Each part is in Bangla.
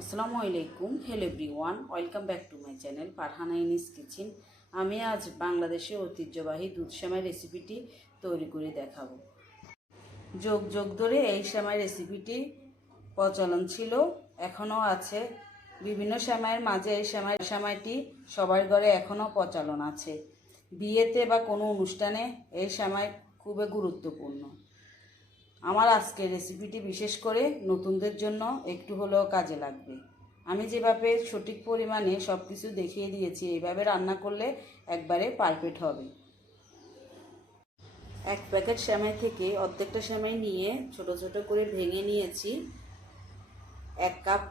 আসসালামু আলাইকুম। Hello everyone, welcome back to my channel Farhana ইনিস কিচেন। আমি আজ বাংলাদেশের ঐতিহ্যবাহী দুধ সেমাই রেসিপিটি তৈরি করে দেখাবো। যুগ যুগ ধরে এই সেমাই রেসিপিটি প্রচলন ছিল, এখনও আছে। বিভিন্ন সেমাইয়ের মাঝে এই সেমাইটি সবার ঘরে এখনও প্রচলন আছে। বিয়েতে বা কোনো অনুষ্ঠানে এই সেমাই খুবই গুরুত্বপূর্ণ। আমার আজকের রেসিপিটি বিশেষ করে নতুনদের জন্য একটু হলেও কাজে লাগবে। আমি যেভাবে সঠিক পরিমাণে সব কিছু দেখিয়ে দিয়েছি, এইভাবে রান্না করলে একবারে পারফেক্ট হবে। এক প্যাকেট সেমাই থেকে অর্ধেকটা সেমাই নিয়ে ছোট ছোট করে ভেঙে নিয়েছি। 1 কাপ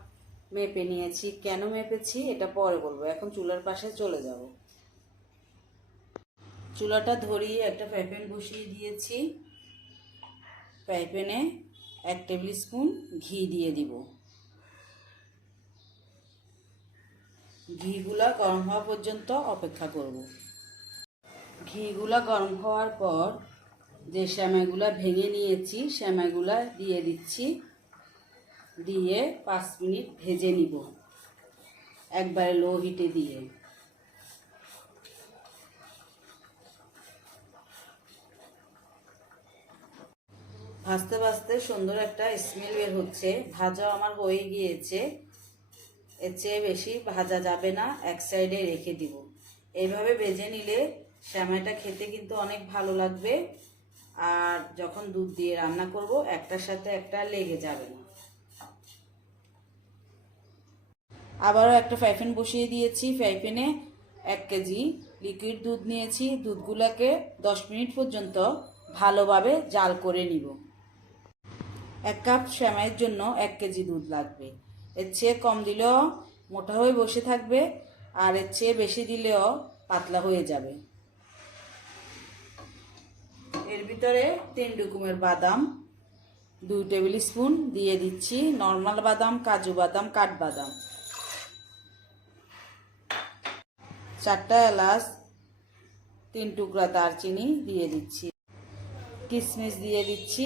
মেপে নিয়েছি। কেন মেপেছি এটা পরে বলবো, এখন চুলার পাশে চলে যাব। চুলাটা ধরিয়ে একটা ফ্রাই প্যান বসিয়ে দিয়েছি। ফ্রাই প্যানে 1 টেবিল স্পুন ঘি দিয়ে দিব। ঘিগুলা গরম হওয়া পর্যন্ত অপেক্ষা করব। ঘিগুলা গরম হওয়ার পর যে সেমাইগুলা ভেঙে নিয়েছি সেমাইগুলা দিয়ে দিচ্ছি। দিয়ে 5 মিনিট ভেজে নিব একবারে লো হিটে দিয়ে। ভাজতে ভাজতে সুন্দর একটা স্মেল বের হচ্ছে। ভাজা আমার হয়ে গিয়েছে। এর চেয়ে বেশি ভাজা যাবে না, এক সাইডে রেখে দিব। এইভাবে ভেজে নিলে সেমাইটা খেতে কিন্তু অনেক ভালো লাগবে। আর যখন দুধ দিয়ে রান্না করব একটার সাথে একটা লেগে যাবে না। আবারও একটা ফ্রাই প্যান বসিয়ে দিয়েছি। ফ্রাই প্যানে 1 কেজি লিকুইড দুধ নিয়েছি। দুধগুলোকে 10 মিনিট পর্যন্ত ভালোভাবে জাল করে নিব। 1 কাপ সেমাইয়ের জন্য 1 কেজি দুধ লাগবে। এর চেয়ে কম দিলেও মোটা হয়ে বসে থাকবে, আর এর চেয়ে বেশি দিলেও পাতলা হয়ে যাবে। এর ভিতরে 3 রকমের বাদাম 2 টেবিল স্পুন দিয়ে দিচ্ছি। নর্মাল বাদাম, কাজু বাদাম, কাঠবাদাম। 4টা এলাচ, 3 টুকরা দারচিনি দিয়ে দিচ্ছি। কিশমিশ দিয়ে দিচ্ছি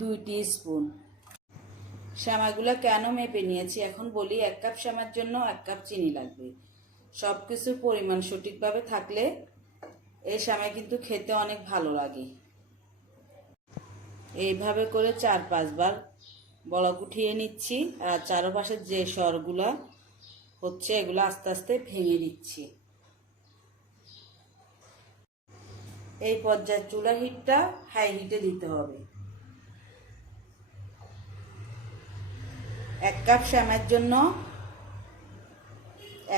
2 টিস্পুন। সেমাইগুলো কেন মেপে নিয়েছি এখন বলি। 1 কাপ সেমাইয়ের জন্য 1 কাপ চিনি লাগবে। সব কিছুর পরিমাণ সঠিকভাবে থাকলে এই সেমাই কিন্তু খেতে অনেক ভালো লাগে। এইভাবে করে 4-5 বার বলক উঠিয়ে নিচ্ছি। আর চারপাশে যে সরগুলা হচ্ছে এগুলো আস্তে আস্তে ভেঙে দিচ্ছি। এই পর্যায়ে চুলার হিটটা হাই হিটে দিতে হবে। 1 কাপ সেমাইয়ের জন্য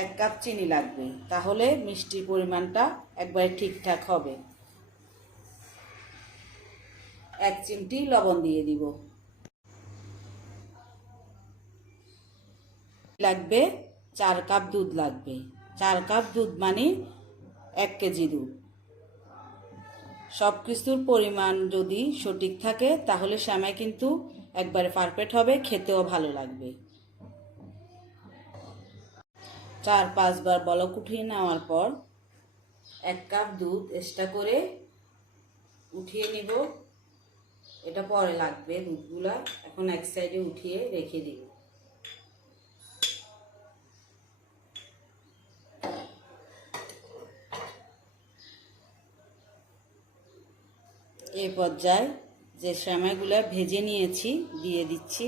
1 কাপ চিনি লাগবে, তাহলে মিষ্টির পরিমাণটা একবারে ঠিকঠাক হবে। 1 চিমটি লবণ দিয়ে দিব। লাগবে 4 কাপ দুধ লাগবে। 4 কাপ দুধ মানে 1 কেজি দুধ। সব কিছুর পরিমাণ যদি সঠিক থাকে তাহলে সেমাই কিন্তু একবারে পারফেক্ট হবে, খেতেও ভালো লাগবে। 4-5 বার বলক উঠিয়ে নেওয়ার পর 1 কাপ দুধ এক্সট্রা করে উঠিয়ে নিব। এটা পরে লাগবে দুধগুলা, এখন এক সাইডে উঠিয়ে রেখে দিব। এই পর্যায়ে যে সেমাইগুলো ভেজে নিয়েছি দিয়ে দিচ্ছি।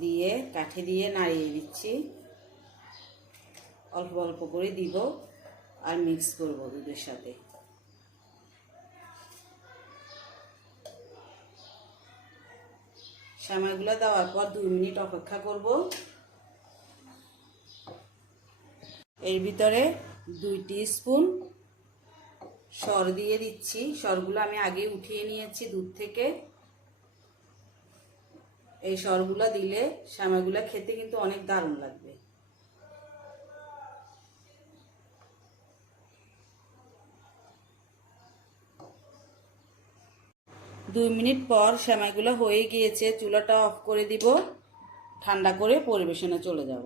দিয়ে কাঠি দিয়ে নাড়িয়ে দিচ্ছি। অল্প অল্প করে দিব আর মিক্স করব দুধের সাথে। সেমাইগুলো দেওয়ার পর 2 মিনিট অপেক্ষা করব। এর ভিতরে 2 টিস্পুন সর দিয়ে দিচ্ছি। সরগুলো আমি আগে উঠিয়ে নিয়েছি দুধ থেকে। এই সরগুলো দিলে সেমাইগুলো খেতে কিন্তু অনেক দারুণ লাগবে। দুই মিনিট পর সেমাইগুলো হয়ে গিয়েছে। চুলাটা অফ করে দিব। ঠান্ডা করে পরিবেশনে চলে যাব।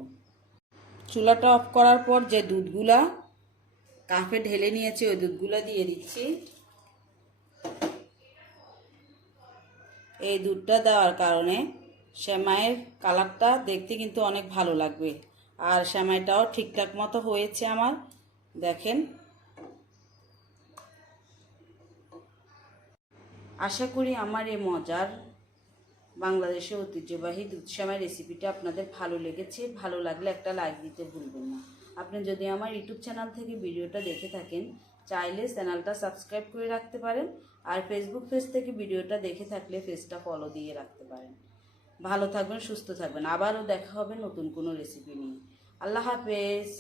চুলাটা অফ করার পর যে দুধগুলা কাপে ঢেলে নিয়েছি ওই দুধগুলা দিয়ে দিচ্ছি। এই দুধটা দেওয়ার কারণে সেমাইয়ের কালারটা দেখতে কিন্তু অনেক ভালো লাগবে। আর সেমাইটাও ঠিকঠাক মতো হয়েছে আমার, দেখেন। আশা করি আমার এই মজার বাংলাদেশের ঐতিহ্যবাহী দুধ সেমাই রেসিপিটা আপনাদের ভালো লেগেছে। ভালো লাগলে একটা লাইক দিতে ভুলবেন না। আপনি যদি আমার ইউটিউব চ্যানেল থেকে ভিডিওটা দেখে থাকেন, চাইলে চ্যানেলটা সাবস্ক্রাইব করে রাখতে পারেন। আর ফেসবুক পেজ থেকে ভিডিওটা দেখে থাকলে পেজটা ফলো দিয়ে রাখতে পারেন। ভালো থাকবেন, সুস্থ থাকবেন। আবারও দেখা হবে নতুন কোনো রেসিপি নিয়ে। আল্লাহ হাফেজ।